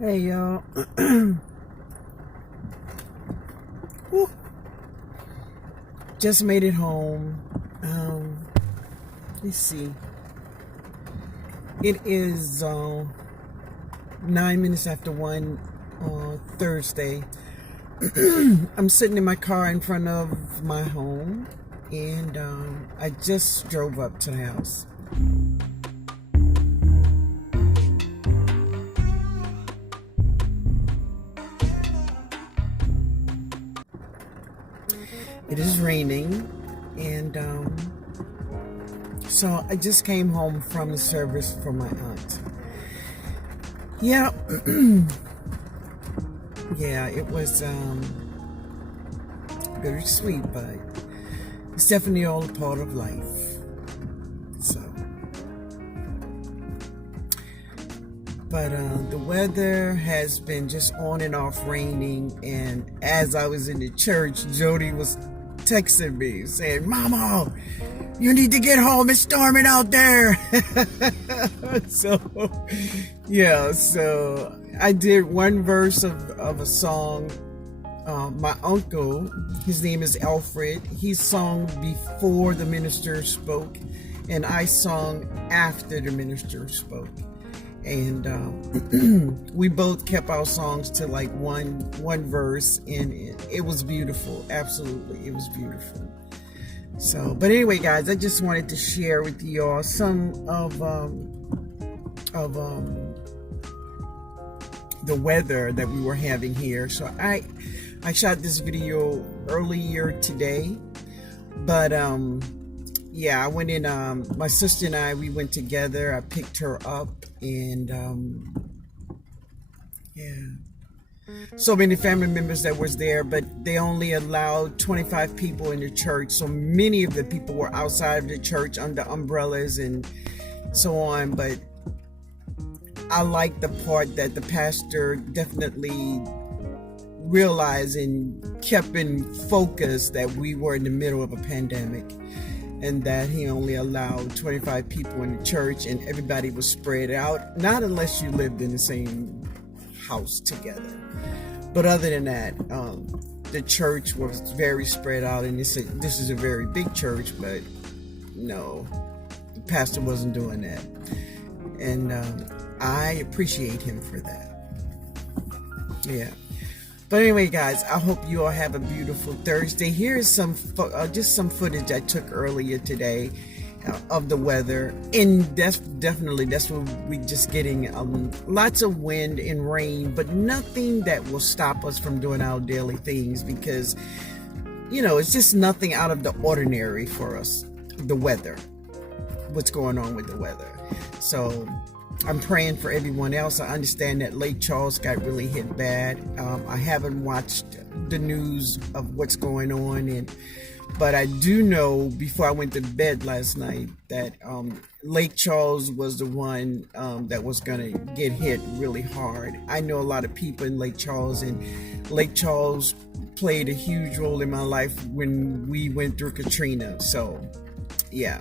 Hey y'all. Whew. Just made it home. Let's see. It is 9 minutes after 1 on Thursday. I'm sitting in my car in front of my home, and I just drove up to the house. It is raining, and so I just came home from the service for my aunt. Yeah, yeah, it was very sweet, but it's definitely all a part of life. So, but the weather has been just on and off raining, and as I was in the church, Jody was texting me saying, "Mama, you need to get home. It's storming out there." So, yeah, so I did one verse of a song. My uncle, his name is Alfred, he sung before the minister spoke, and I sung after the minister spoke. And we both kept our songs to like one verse, and it was beautiful. Absolutely, it was beautiful. So, but anyway, guys, I just wanted to share with you all some of the weather that we were having here. So I shot this video earlier today, but yeah, I went in. My sister and we went together. I picked her up, and yeah, so many family members that was there, but they only allowed 25 people in the church. So many of the people were outside of the church under umbrellas and so on. But I like the part that the pastor definitely realized and kept in focus that we were in the middle of a pandemic, and that he only allowed 25 people in the church, and everybody was spread out, not unless you lived in the same house together. But other than that, the church was very spread out, and this is a very big church, but no, the pastor wasn't doing that, and I appreciate him for that. Yeah. But anyway, guys, I hope you all have a beautiful Thursday. Here is just some footage I took earlier today of the weather, and that's what we're just getting. Lots of wind and rain, but nothing that will stop us from doing our daily things, because it's just nothing out of the ordinary for us. The weather, what's going on with the weather. So I'm praying for everyone else. I understand that Lake Charles got really hit bad. I haven't watched the news of what's going on, but I do know before I went to bed last night that Lake Charles was the one that was going to get hit really hard. I know a lot of people in Lake Charles, and Lake Charles played a huge role in my life when we went through Katrina. So, yeah.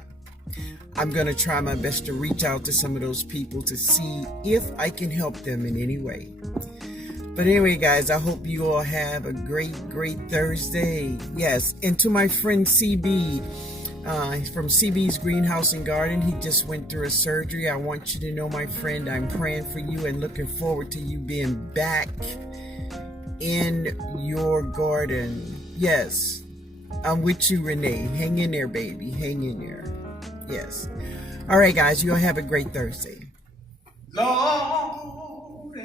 I'm going to try my best to reach out to some of those people to see if I can help them in any way. But anyway, guys, I hope you all have a great Thursday. Yes, and to my friend CB, from CB's Greenhouse and Garden, he just went through a surgery. I want you to know, my friend, I'm praying for you and looking forward to you being back in your garden. Yes, I'm with you, Renee. Hang in there, baby. Hang in there. Yes. All right, guys, you'll have a great Thursday. Lord,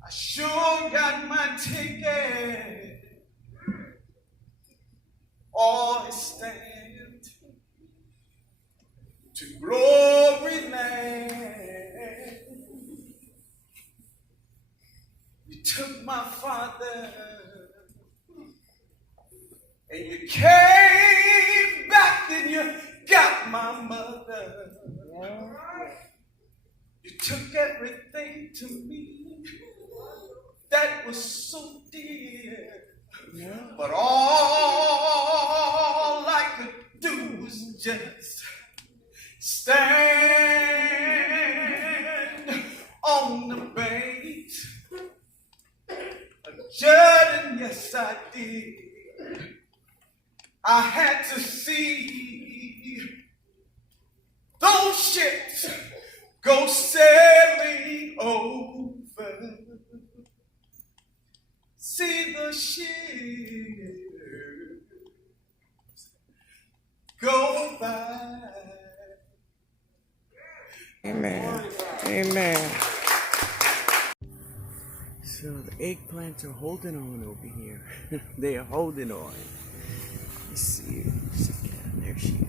I sure got my ticket. All is stand to glory land. You took my father, and you came back and you got my mother. You took everything to me that was so dear. But all I could do was just stand did. I had to see those ships go sailing over. See the ships go by. Amen. Amen. So the eggplants are holding on over here. They are holding on. Let's see. Yeah, there she is.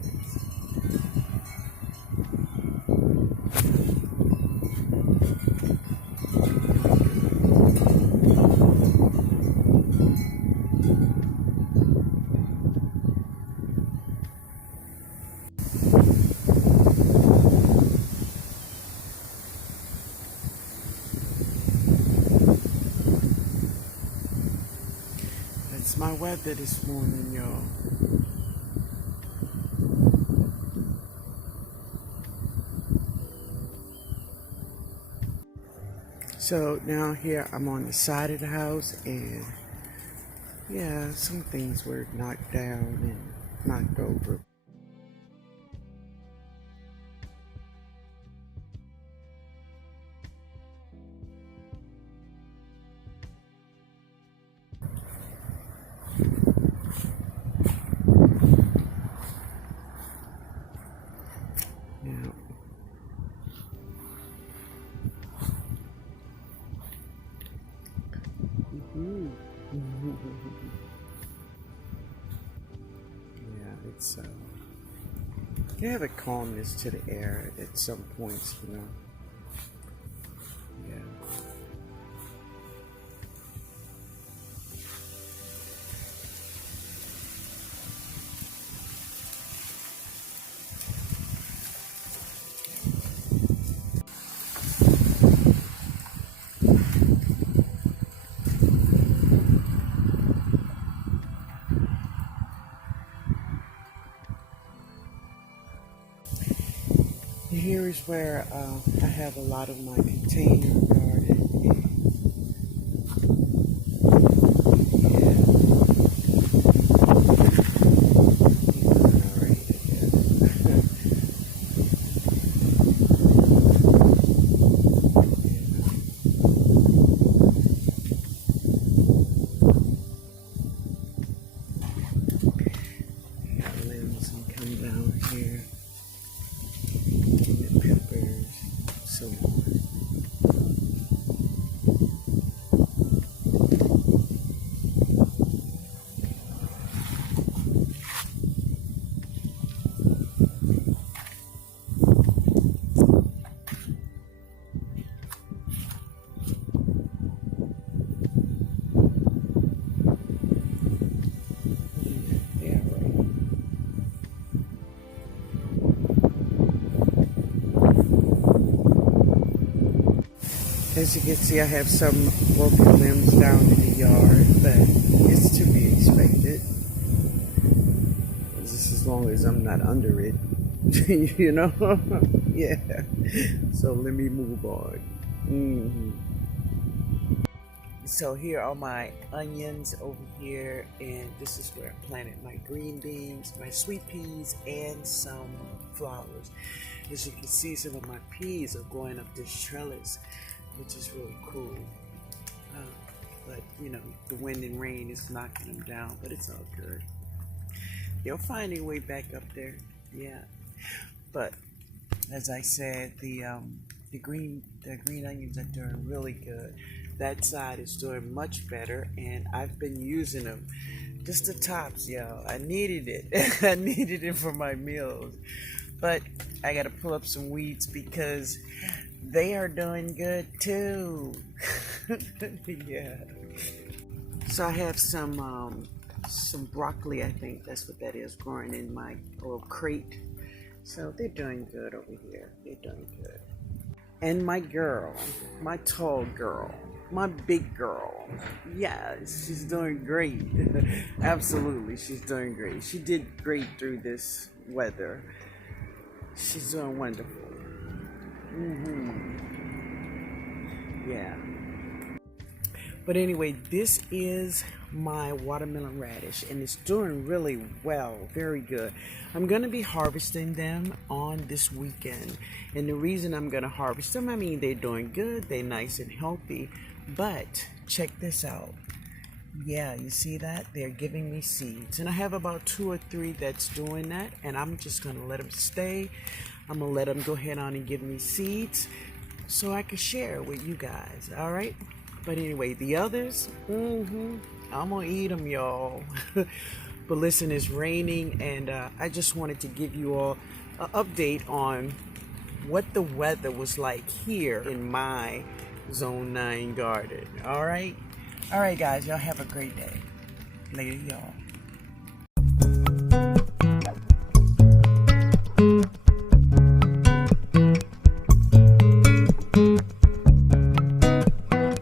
That's my weather this morning, y'all. So now here I'm on the side of the house, and yeah, some things were knocked down and knocked over. Yeah. Mhm. Yeah, it's you have a calmness to the air at some points, you know. Yeah. Here is where I have a lot of my container garden. Yeah. Got limbs and come down here. And the peppers, so on. Yeah, right. As you can see, I have some broken limbs down in the yard, but it's to be expected. Just as long as I'm not under it, you know? Yeah. So let me move on. So here are my onions over here, and this is where I planted my green beans, my sweet peas, and some flowers. As you can see, some of my peas are going up this trellis, which is really cool. But you know, the wind and rain is knocking them down, but it's all good. They'll find their way back up there. Yeah. But as I said, the green onions are doing really good. That side is doing much better, and I've been using them. Just the tops, y'all. I needed it. I needed it for my meals. But I gotta pull up some weeds because they are doing good too. Yeah. So I have some broccoli, I think that's what that is, growing in my little crate. So they're doing good over here. They're doing good. And my girl, my tall girl, my big girl, yes, she's doing great. Absolutely, she's doing great. She did great through this weather. She's doing wonderful. Yeah. But anyway, this is my watermelon radish and it's doing really well, very good. I'm going to be harvesting them on this weekend. And the reason I'm going to harvest them, I mean, they're doing good, they're nice and healthy. But check this out. Yeah, you see that? They're giving me seeds. And I have about 2 or 3 that's doing that. And I'm just going to let them stay. I'm going to let them go ahead on and give me seeds so I can share with you guys. All right? But anyway, the others, I'm going to eat them, y'all. But listen, it's raining. And I just wanted to give you all an update on what the weather was like here in my Zone 9 garden. All right? All right, guys, y'all have a great day. Later, y'all.